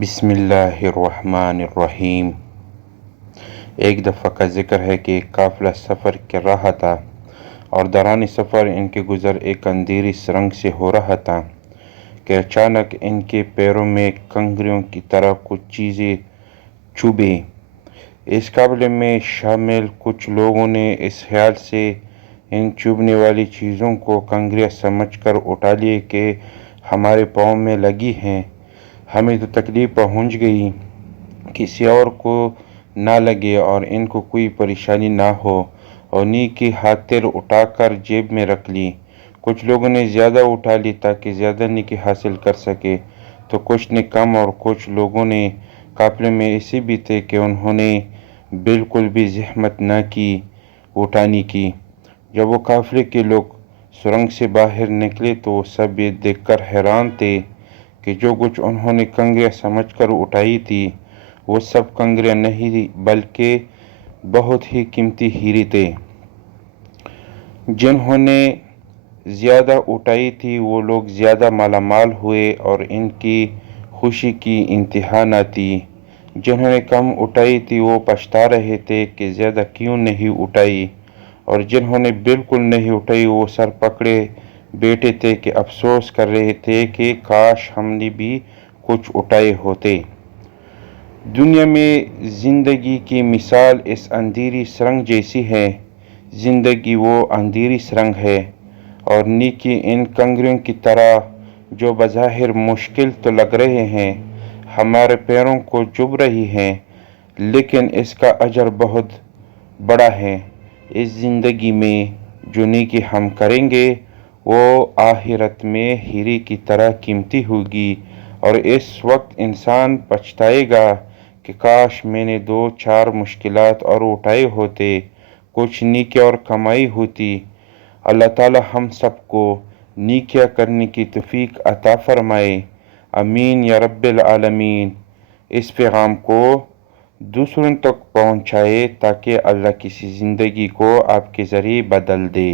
بسم اللہ الرحمن الرحیم۔ ایک دفعہ کا ذکر ہے کہ ایک قافلہ سفر کر رہا تھا اور دوران سفر ان کے گزر ایک اندھیری سرنگ سے ہو رہا تھا کہ اچانک ان کے پیروں میں کنکریوں کی طرح کچھ چیزیں چبھی۔ اس قافلے میں شامل کچھ لوگوں نے اس خیال سے ان چبھنے والی چیزوں کو کنکریاں سمجھ کر اٹھا لیے کہ ہمارے پاؤں میں لگی ہیں، ہمیں تو تکلیف پہنچ گئی، کسی اور کو نہ لگے اور ان کو کوئی پریشانی نہ ہو، اور نیکی خاطر اٹھا کر جیب میں رکھ لی۔ کچھ لوگوں نے زیادہ اٹھا لی تاکہ زیادہ نیکی حاصل کر سکے، تو کچھ نے کم، اور کچھ لوگوں نے قافلے میں ایسے بھی تھے کہ انہوں نے بالکل بھی زحمت نہ کی اٹھانے کی۔ جب وہ قافلے کے لوگ سرنگ سے باہر نکلے تو وہ سب یہ دیکھ کر حیران تھے کہ جو کچھ انہوں نے کنکریاں سمجھ کر اٹھائی تھی وہ سب کنکریاں نہیں بلکہ بہت ہی قیمتی ہیرے تھے۔ جنہوں نے زیادہ اٹھائی تھی وہ لوگ زیادہ مالا مال ہوئے اور ان کی خوشی کی انتہا نہ تھی۔ جنہوں نے کم اٹھائی تھی وہ پچھتا رہے تھے کہ زیادہ کیوں نہیں اٹھائی، اور جنہوں نے بالکل نہیں اٹھائی وہ سر پکڑے بیٹھے تھے کہ افسوس کر رہے تھے کہ کاش ہم نے بھی کچھ اٹھائے ہوتے۔ دنیا میں زندگی کی مثال اس اندھیری سرنگ جیسی ہے۔ زندگی وہ اندھیری سرنگ ہے اور نیکی ان کنکریوں کی طرح جو بظاہر مشکل تو لگ رہے ہیں، ہمارے پیروں کو چبھ رہی ہیں، لیکن اس کا اجر بہت بڑا ہے۔ اس زندگی میں جو نیکی ہم کریں گے وہ آخرت میں ہیرے کی طرح قیمتی ہوگی، اور اس وقت انسان پچھتائے گا کہ کاش میں نے 2-4 مشکلات اور اٹھائے ہوتے، کچھ نیکی اور کمائی ہوتی۔ اللہ تعالی ہم سب کو نیکیاں کرنے کی توفیق عطا فرمائے، آمین یا رب العالمین۔ اس پیغام کو دوسروں تک پہنچائے تاکہ اللہ کسی زندگی کو آپ کے ذریعے بدل دے۔